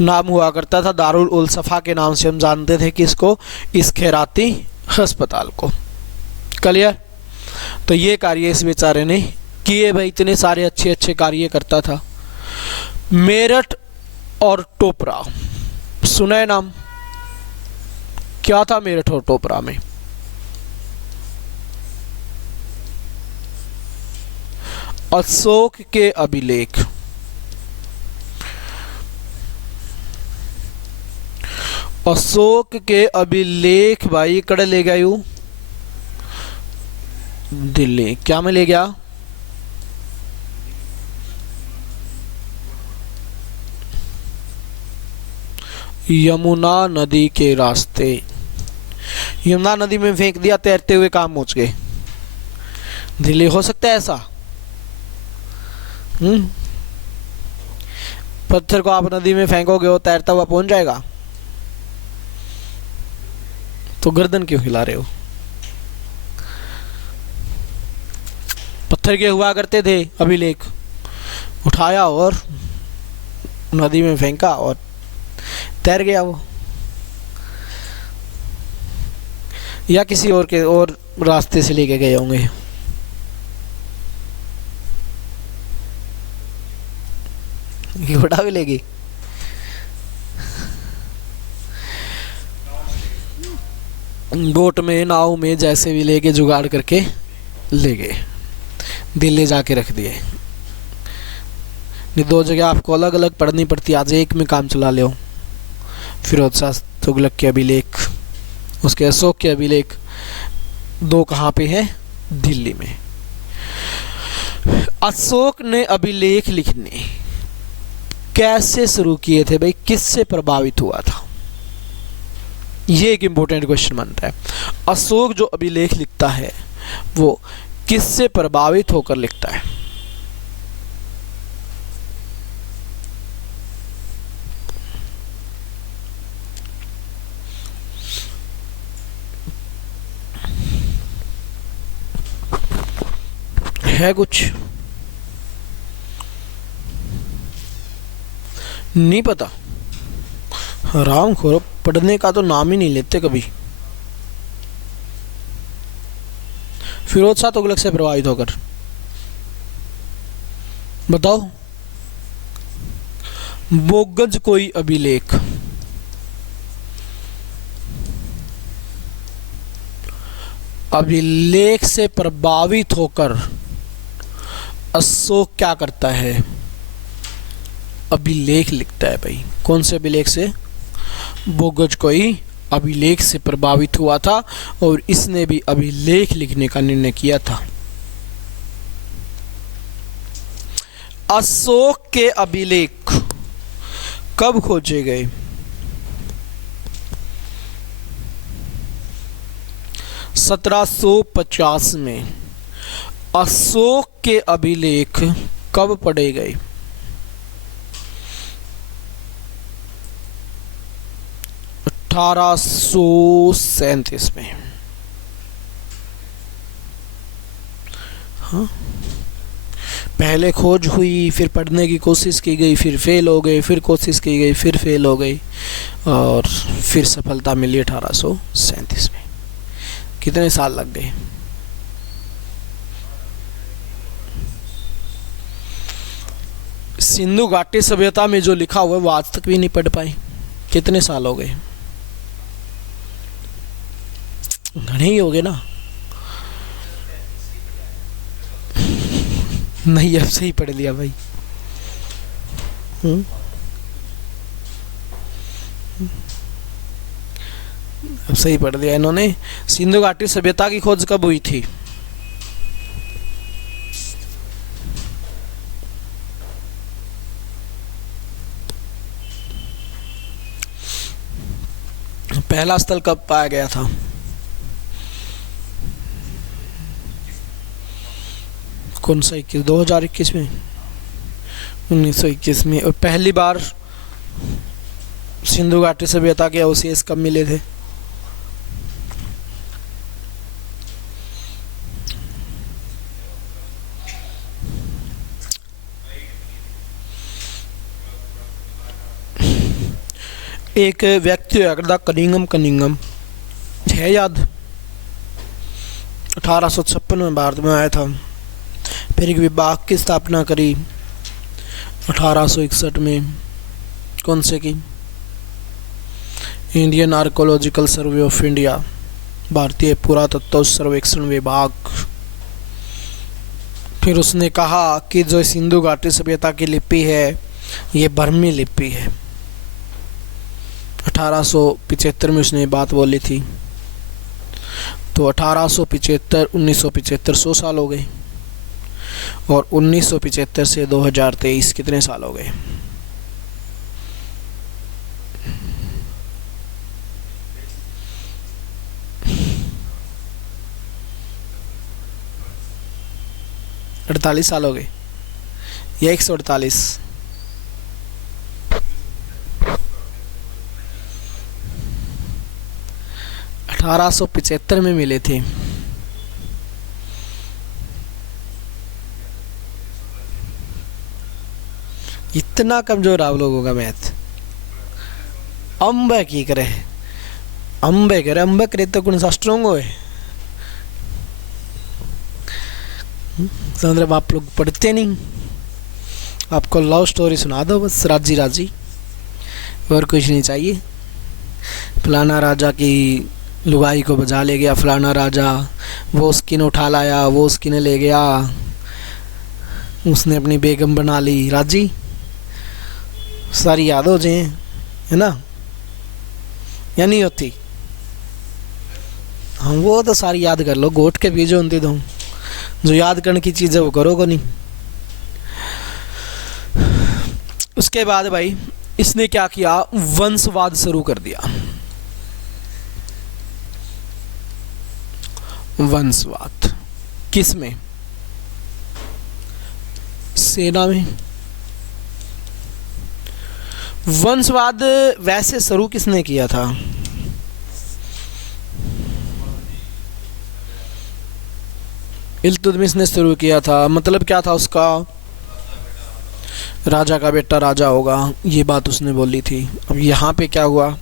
नाम हुआ करता था दारुल उल सफ़ा के नाम से हम जानते थे कि इसको, इस खैराती अस्पताल को। क्लियर? तो ये कार्य इस बेचारे ने किए भाई। इतने सारे अच्छे अच्छे कार्य करता था। मेरठ और टोपरा सुना है नाम? क्या था मेरठ और टोपरा में? अशोक के अभिलेख। अशोक के अभिलेख भाई कड़े ले गया यू दिल्ली। क्या में ले गया? यमुना नदी के रास्ते। यमुना नदी में फेंक दिया, तैरते हुए काम पहुंच गए दिल्ली। हो सकता है ऐसा? पत्थर को आप नदी में फेंकोगे, वो तैरता हुआ पहुंच जाएगा? तो गर्दन क्यों हिला रहे हो? पत्थर के हुआ करते थे अभिलेख, उठाया और नदी में फेंका और तैर गया वो, या किसी और के और रास्ते से लेके गए होंगे। घोड़ा भी लेगी। बोट में, नाव में, जैसे भी लेके जुगाड़ करके ले गए, दिल्ली जाके रख दिए। नहीं, 2 जगह आपको अलग अलग पढ़नी पड़ती, आज एक में काम चला ले। फिरोज शाह तुगलक के अभिलेख, उसके अशोक के अभिलेख, 2 कहाँ पे हैं? दिल्ली में। अशोक ने अभिलेख लिखने कैसे शुरू किए थे भाई, किससे प्रभावित हुआ था? ये एक इंपॉर्टेंट क्वेश्चन बनता है। अशोक जो अभिलेख लिखता है वो किससे प्रभावित होकर लिखता है? है कुछ नहीं पता? हराम खोरो, पढ़ने का तो नाम ही नहीं लेते कभी। फिरोज शाह तुगलक से प्रभावित होकर, बताओ। बोगज कोई अभिलेख, अभिलेख से प्रभावित होकर अशोक क्या करता है? अभिलेख लिखता है भाई। कौन से अभिलेख से? बोगज कोई अभिलेख से प्रभावित हुआ था और इसने भी अभिलेख लिखने का निर्णय किया था। अशोक के अभिलेख कब खोजे गए? 1750 में। अशोक के अभिलेख कब पढ़े गए? 1837 में। हाँ, पहले खोज हुई, फिर पढ़ने की कोशिश की गई, फिर फेल हो गई, फिर कोशिश की गई, फिर फेल हो गई और फिर सफलता मिली 1837 में। कितने साल लग गए? सिंधु घाटी सभ्यता में जो लिखा हुआ है वो आज तक भी नहीं पढ़ पाए। कितने साल हो गए? घने ही हो गए ना। नहीं, अब से ही पढ़ लिया भाई। अब सही पढ़ लिया इन्होंने। सिंधु घाटी सभ्यता की खोज कब हुई थी? पहला स्थल कब पाया गया था? कौन सा 21? 2021 में, 1921 में। और पहली बार सिंधु घाटी सभ्यता के अवशेष कब मिले थे? एक व्यक्ति है कनिंगम है याद? 1856 में भारत में आया था। फिर एक विभाग की स्थापना करी 1861 में। कौन से की? Indian archaeological survey of India, भारतीय पुरातत्व सर्वेक्षण विभाग। फिर उसने कहा कि जो सिंधु घाटी सभ्यता की लिपि है ये बर्मी लिपि है। 1875 में उसने बात बोली थी। तो 1875 1975 100 साल हो गए और 1975 से 2023 कितने साल हो गए? – 48 साल हो गए या 148? 1875 में मिले थे। इतना कमजोर आप लोगों का मैथ। अंबे की करे, अंबे करे तो कौन सा स्ट्रोंग होए। मतलब आप लोग पढ़ते नहीं, आपको लव स्टोरी सुना दो बस, राजी राजी, और कुछ नहीं चाहिए। फलाना राजा की लुगाई को बजा ले गया फलाना राजा, वो स्किन उठा लाया, वो स्किन ले गया, उसने अपनी बेगम बना ली, राजी सारी याद हो जाए, है ना, या नहीं होती। हाँ वो तो सारी याद कर लो, गोट के बीजो उनती दो, जो याद करने की चीज़ है वो करोगे नहीं। उसके बाद भाई इसने क्या किया, वंशवाद शुरू कर दिया। वंशवाद किस में, सेना में। वंशवाद वैसे शुरू किसने किया था, इल्तुतमिश ने शुरू किया था। मतलब क्या था उसका, राजा का बेटा राजा होगा, ये बात उसने बोली थी। अब यहाँ पे क्या हुआ,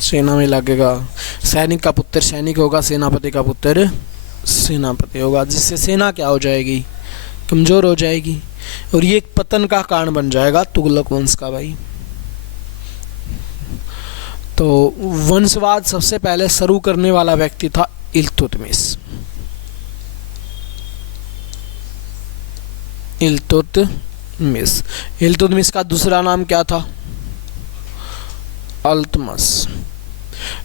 सेना में लगेगा, सैनिक का पुत्र सैनिक होगा, सेनापति का पुत्र सेनापति होगा, जिससे सेना क्या हो जाएगी, कमज़ोर हो जाएगी, और ये एक पतन का कारण बन जाएगा तुगलक वंश का भाई। तो वंशवाद सबसे पहले शुरू करने वाला व्यक्ति था इल्तुतमिश। इल्तुतमिश, इल्तुतमिश का दूसरा नाम क्या था, अल्तमस।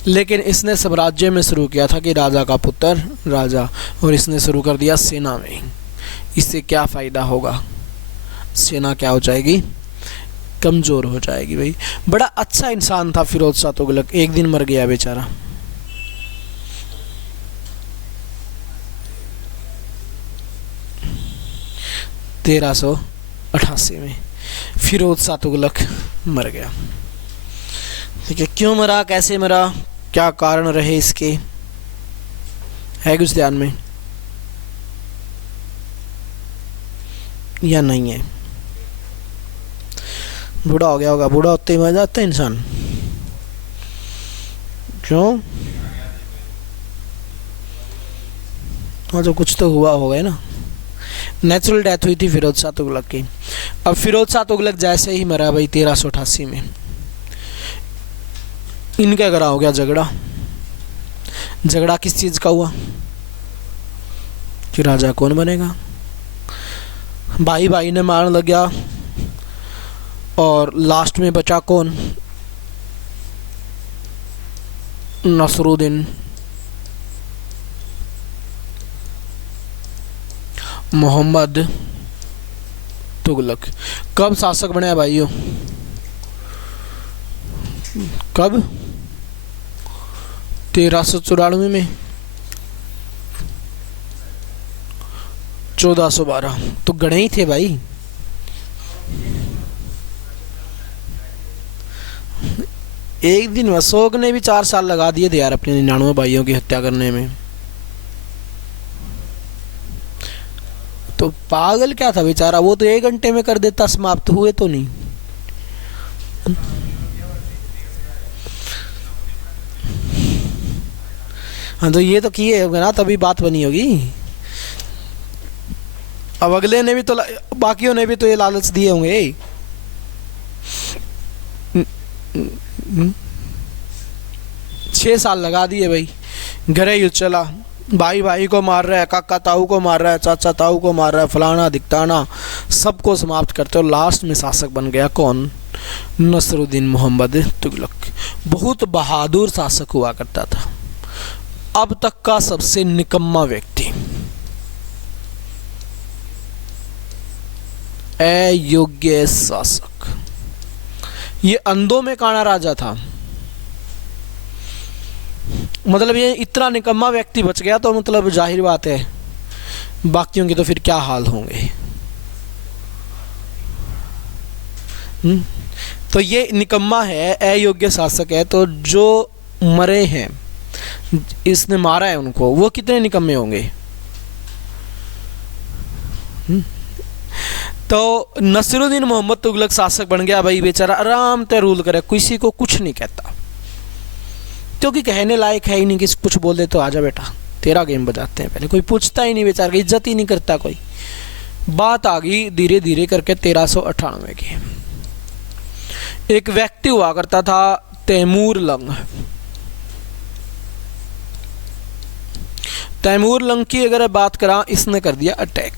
लेकिन इसने साम्राज्य में शुरू किया था कि राजा का पुत्र राजा, और इसने शुरू कर दिया सेना में। इससे क्या फ़ायदा होगा, सेना क्या हो जाएगी, कमज़ोर हो जाएगी भाई। बड़ा अच्छा इंसान था फिरोज शाह तुगलक, एक दिन मर गया बेचारा। तेरह 1388 में फिरोज शाह तुगलक मर गया। ठीक है, क्यों मरा, कैसे मरा, क्या कारण रहे इसके, है कुछ ध्यान में या नहीं है। बूढ़ा हो गया होगा, बूढ़ा होते ही मर जाता है इंसान, क्यों, हाँ तो कुछ तो हुआ होगा ना, नेचुरल डेथ हुई थी फिरोज शाह तुगलक की। अब फिरोज शाह तुगलक जैसे ही मरा भाई 1388 में, इनके घर हो गया झगड़ा। झगड़ा किस चीज़ का हुआ कि राजा कौन बनेगा, भाई भाई ने मारने लग गया, और लास्ट में बचा कौन, नसरुद्दीन मोहम्मद तुगलक। कब शासक बने भाइयों, कब, 1394 में, 1412, तो गणे ही थे भाई। एक दिन अशोक ने भी 4 साल लगा दिए थे यार अपने 99 भाइयों की हत्या करने में। तो पागल क्या था बेचारा, वो तो 1 घंटे में कर देता, समाप्त हुए तो नहीं। हाँ तो ये तो किए होंगे ना, तभी बात बनी होगी। अब अगले ने भी तो, बाकियों ने भी तो ये लालच दिए होंगे। 6 साल लगा दिए भाई, घरे युद्ध चला, भाई भाई को मार रहा है, काका ताऊ को मार रहा है, चाचा ताऊ को मार रहा है, फलाना दिखताना, सबको समाप्त करते हो। लास्ट में शासक बन गया कौन, नसरुद्दीन मोहम्मद तुगलक। बहुत बहादुर शासक हुआ करता था, अब तक का सबसे निकम्मा व्यक्ति, अयोग्य शासक। ये अंधों में काना राजा था, मतलब ये इतना निकम्मा व्यक्ति बच गया तो मतलब जाहिर बात है बाकियों के तो फिर क्या हाल होंगे। तो ये निकम्मा है, अयोग्य शासक है, तो जो मरे हैं, इसने मारा है उनको, वो कितने निकम्मे होंगे। तो नसीरुद्दीन मोहम्मद तुगलक शासक बन गया भाई, बेचारा आराम से रूल करे, किसी को कुछ नहीं कहता, क्योंकि कहने लायक है ही नहीं, किसी कुछ बोल दे तो आजा बेटा तेरा गेम बजाते हैं, पहले कोई पूछता ही नहीं, बेचारा इज्जत ही नहीं करता कोई। बात आ गई धीरे धीरे करके 1398 की। एक व्यक्ति हुआ करता था तैमूर लंग। तैमूर लंग की अगर बात करा, इसने कर दिया अटैक।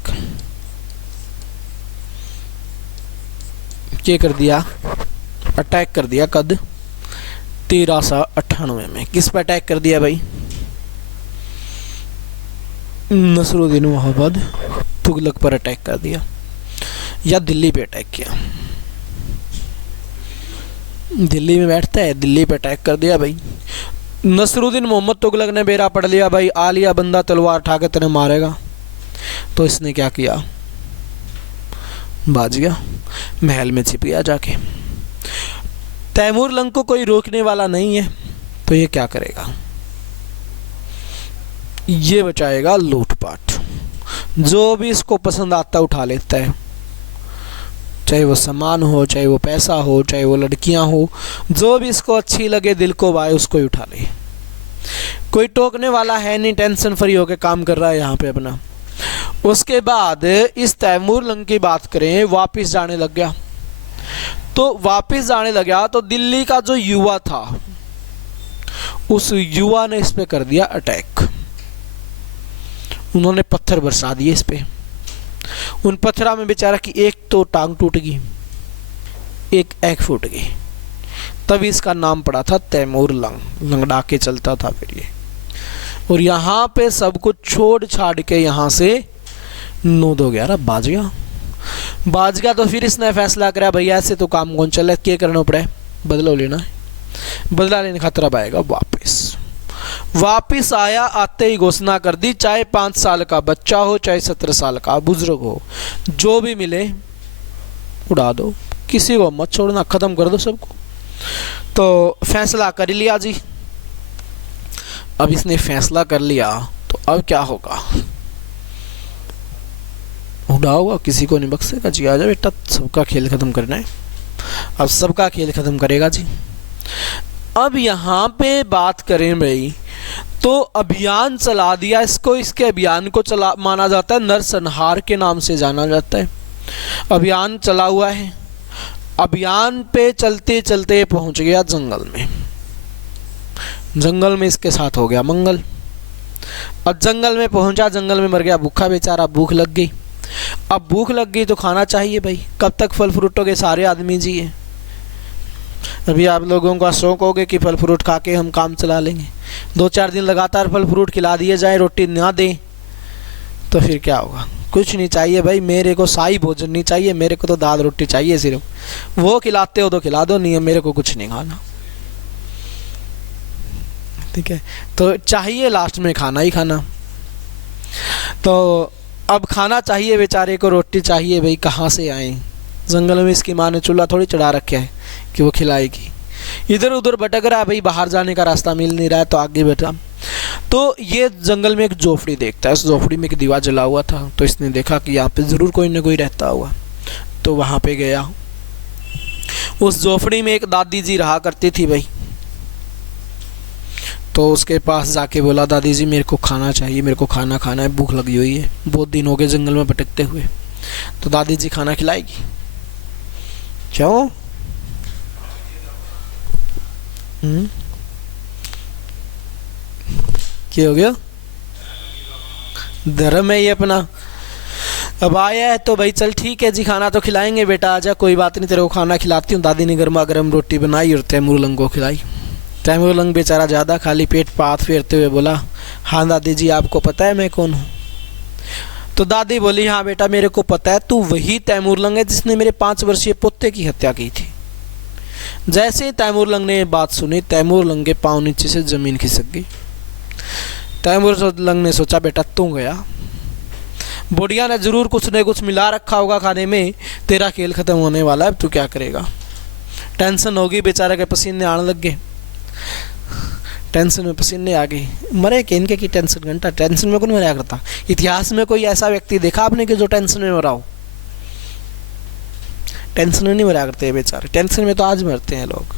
क्या कर दिया? अटैक कर दिया। कद? 1398 में। किस पर अटैक कर दिया भाई? नसरुद्दीन मोहम्मद तुगलक पर अटैक कर दिया, या दिल्ली पे अटैक किया। दिल्ली में बैठता है, दिल्ली पे अटैक कर दिया भाई। नसरुद्दीन मोहम्मद तुगलक ने बेरा पढ़ लिया भाई, आ लिया बंदा तलवार उठा के तेरे मारेगा। तो इसने क्या किया? भाज गया, महल में छिप गया जाके। तैमूर लंग को कोई रोकने वाला नहीं है, तो ये क्या करेगा? ये बचाएगा लूटपाट, जो भी इसको पसंद आता उठा लेता है, चाहे वो सामान हो, चाहे वो पैसा हो, चाहे वो लड़कियां हो, जो भी इसको अच्छी लगे, दिल को भाए, उसको ही उठा ले। कोई टोकने वाला है नहीं, टेंशन फ्री होके काम कर रहा है यहाँ पे अपना। उसके बाद इस तैमूर लंग की बात करें, वापिस जाने लग गया। तो वापिस जाने लगा तो दिल्ली का जो युवा था, उस युवा ने इस पे कर दिया अटैक। उन्होंने पत्थर बरसा दिए इस पे। उन पत्थरा में बेचारा की एक तो टांग टूट गई, एक फूट गई। तभी इसका नाम पड़ा था तैमूर लंग, लंगड़ा के चलता था फिर ये। और यहाँ पे सब कुछ छोड़ छाड़ के यहाँ से 9-2-11 बाज गया। तो फिर इसने फैसला करा, भैया ऐसे तो काम कौन चले, क्या करना पड़े, बदला लेना है। बदला लेने का खतरा आएगा। वापिस आया, आते ही घोषणा कर दी, चाहे 5 साल का बच्चा हो, चाहे 17 साल का बुजुर्ग हो, जो भी मिले उड़ा दो, किसी को मत छोड़ना, खत्म कर दो सबको। तो फैसला कर लिया जी। अब इसने फैसला कर लिया, तो अब क्या होगा? उड़ाओगा, किसी को नहीं बख्शेगा जी। आजा बेटा, सबका खेल खत्म करना है। अब सबका खेल खत्म करेगा जी। अब यहाँ पे बात करें भाई, तो अभियान चला दिया इसको। इसके अभियान को चला माना जाता है, नरसंहार के नाम से जाना जाता है। अभियान चला हुआ है। अभियान पे चलते चलते पहुंच गया जंगल में। जंगल में इसके साथ हो गया मंगल। अब जंगल में पहुंचा, जंगल में मर गया भूखा बेचारा, भूख लग गई। अब भूख लग गई तो खाना चाहिए भाई, कब तक फल फ्रूटों के सारे आदमी जिए। अभी आप लोगों का शौक हो गया कि फल फ्रूट खा के हम काम चला लेंगे। 2-4 दिन लगातार फल फ्रूट खिला दिए जाए, रोटी ना दें, तो फिर क्या होगा? कुछ नहीं चाहिए भाई, मेरे को शाही भोजन नहीं चाहिए, मेरे को तो दाल रोटी चाहिए सिर्फ। वो खिलाते हो तो खिला दो, नहीं है मेरे को कुछ नहीं खाना। ठीक है, तो चाहिए लास्ट में खाना ही खाना। तो अब खाना चाहिए बेचारे को, रोटी चाहिए भाई, कहाँ से आए? जंगल में इसकी माँ ने चूल्हा थोड़ी चढ़ा रखा है कि वो खिलाएगी। इधर उधर भटक रहा है भाई, बाहर जाने का रास्ता मिल नहीं रहा है, तो आगे बैठा। तो ये जंगल में एक झोपड़ी देखता है। उस झोपड़ी में एक दीवा जला हुआ था, तो इसने देखा कि यहाँ पे ज़रूर कोई ना कोई रहता हुआ, तो वहाँ पे गया। उस झोपड़ी में एक दादी जी रहा करती थी भाई। तो उसके पास जाके बोला, दादी जी मेरे को खाना चाहिए, मेरे को खाना खाना है, भूख लगी हुई है, बहुत दिन हो गए जंगल में भटकते हुए। तो दादी जी खाना खिलाएगी। क्यों? क्या हो गया? धर्म है ये अपना। अब आया है तो भाई चल ठीक है जी, खाना तो खिलाएंगे बेटा, आजा कोई बात नहीं, तेरे को खाना खिलाती हूँ। दादी ने गर्मा गर्म रोटी बनाई और तैमूर लंग को खिलाई। तैमूर लंग बेचारा ज़्यादा खाली पेट पात फेरते हुए बोला, हाँ दादी जी आपको पता है मैं कौन हूँ? तो दादी बोली, हाँ बेटा मेरे को पता है, तू वही तैमूर लंग है जिसने मेरे 5 वर्षीय पोते की हत्या की थी। जैसे ही तैमूर लंग ने बात सुनी, तैमूर लंग के पाँव नीचे से ज़मीन खिसक गई। तैमूर लंग ने सोचा बेटा तू गया, बुढ़िया ने ज़रूर कुछ न कुछ मिला रखा होगा खाने में, तेरा खेल ख़त्म होने वाला है, अब तू क्या करेगा? टेंशन होगी, बेचारे के पसीने आने लग गए। टेंशन में पसीने आ गए, मरे के इनके की टेंशन घंटा, टेंशन में कौन मरा करता? इतिहास में कोई ऐसा व्यक्ति देखा आपने कि जो टेंशन में मरा हो? टेंशन में नहीं मरा करते बेचारे, टेंशन में तो आज मरते हैं लोग।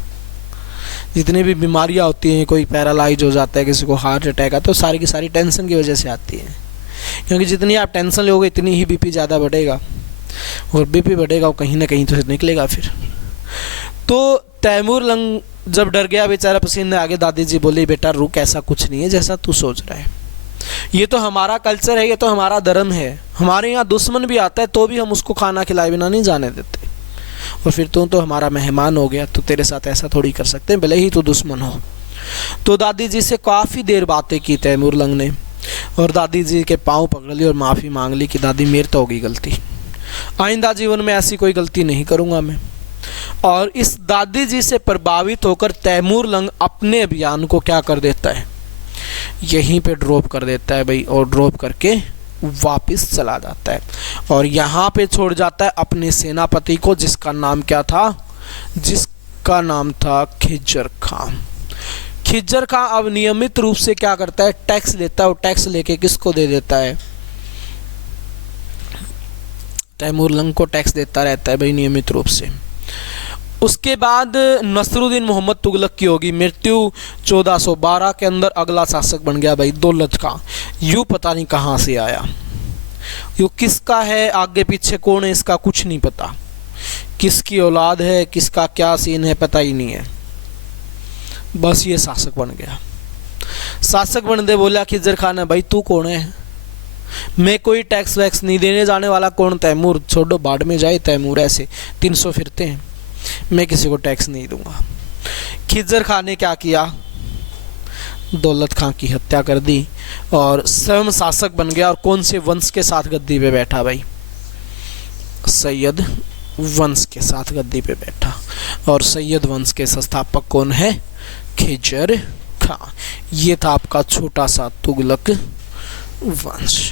जितनी भी बीमारियां होती हैं, कोई पैरालाइज हो जाता है, किसी को हार्ट अटैक आता है, तो सारी की सारी टेंशन की वजह से आती है। क्योंकि जितनी आप टेंशन लोगे इतनी ही बीपी ज़्यादा बढ़ेगा, और बीपी बढ़ेगा वो कहीं ना कहीं तो निकलेगा फिर। तो तैमूर लंग जब डर गया बेचारा, पसीने आगे, दादी जी बोली बेटा रुक, ऐसा कुछ नहीं है जैसा तू सोच रहा है। ये तो हमारा कल्चर है, ये तो हमारा धर्म है। हमारे यहाँ दुश्मन भी आता है तो भी हम उसको खाना खिलाए बिना नहीं जाने देते। और फिर तू तो हमारा मेहमान हो गया, तो तेरे साथ ऐसा थोड़ी कर सकते हैं, भले ही तू दुश्मन हो। तो दादी जी से काफ़ी देर बातें की तैमूर लंग ने, और दादी जी के पाँव पकड़ ली और माफ़ी मांग ली कि दादी मेरी तो हो गई गलती, आइंदा जीवन में ऐसी कोई गलती नहीं करूँगा मैं। और इस दादी जी से प्रभावित होकर तैमूर लंग अपने अभियान को क्या कर देता है, यहीं पे ड्रॉप कर देता है भाई, और ड्रॉप करके वापस चला जाता है। और यहाँ पे छोड़ जाता है अपने सेनापति को, जिसका नाम क्या था? जिसका नाम था खिज्जर खां। खिज्जर खां अब नियमित रूप से क्या करता है? टैक्स लेता है, और टैक्स लेके किसको दे देता है? तैमूर लंग को टैक्स देता रहता है भाई नियमित रूप से। उसके बाद नसरुद्दीन मोहम्मद तुगलक की होगी मृत्यु 1412 के अंदर। अगला शासक बन गया भाई दौलत खां। यूँ पता नहीं कहाँ से आया, यूँ किसका है, आगे पीछे कौन है इसका कुछ नहीं पता, किसकी औलाद है, किसका क्या सीन है पता ही नहीं है, बस ये शासक बन गया। शासक बन दे बोला खिज्जर खान है, भाई तू कौन है? मैं कोई टैक्स वैक्स नहीं देने जाने वाला। कौन? तैमूर। छोड़ो बाढ़ में जाए तैमूर, ऐसे 300 फिरते हैं, मैं किसी को टैक्स नहीं दूंगा। खिज्जर खान ने क्या किया? दौलत खां की हत्या कर दी और स्वयं शासक बन गया। और कौन से वंश के साथ गद्दी पे बैठा भाई? सैयद वंश के साथ गद्दी पे बैठा। और सैयद वंश के संस्थापक कौन है? खिज्जर खां। ये था आपका छोटा सा तुगलक वंश।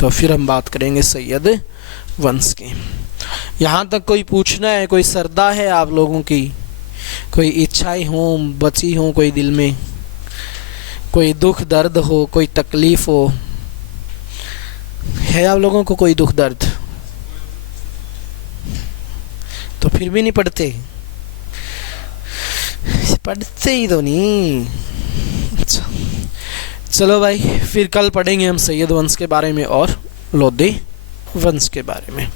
तो फिर हम बात करेंगे सैयद वंश की। यहाँ तक कोई पूछना है, कोई श्रद्धा है आप लोगों की, कोई इच्छाएं हो बची हो, कोई दिल में कोई दुख दर्द हो, कोई तकलीफ हो, है आप लोगों को कोई दुख दर्द? तो फिर भी नहीं पढ़ते ही तो नहीं। चलो भाई, फिर कल पढ़ेंगे हम सैयद वंश के बारे में और लोधी वंश के बारे में।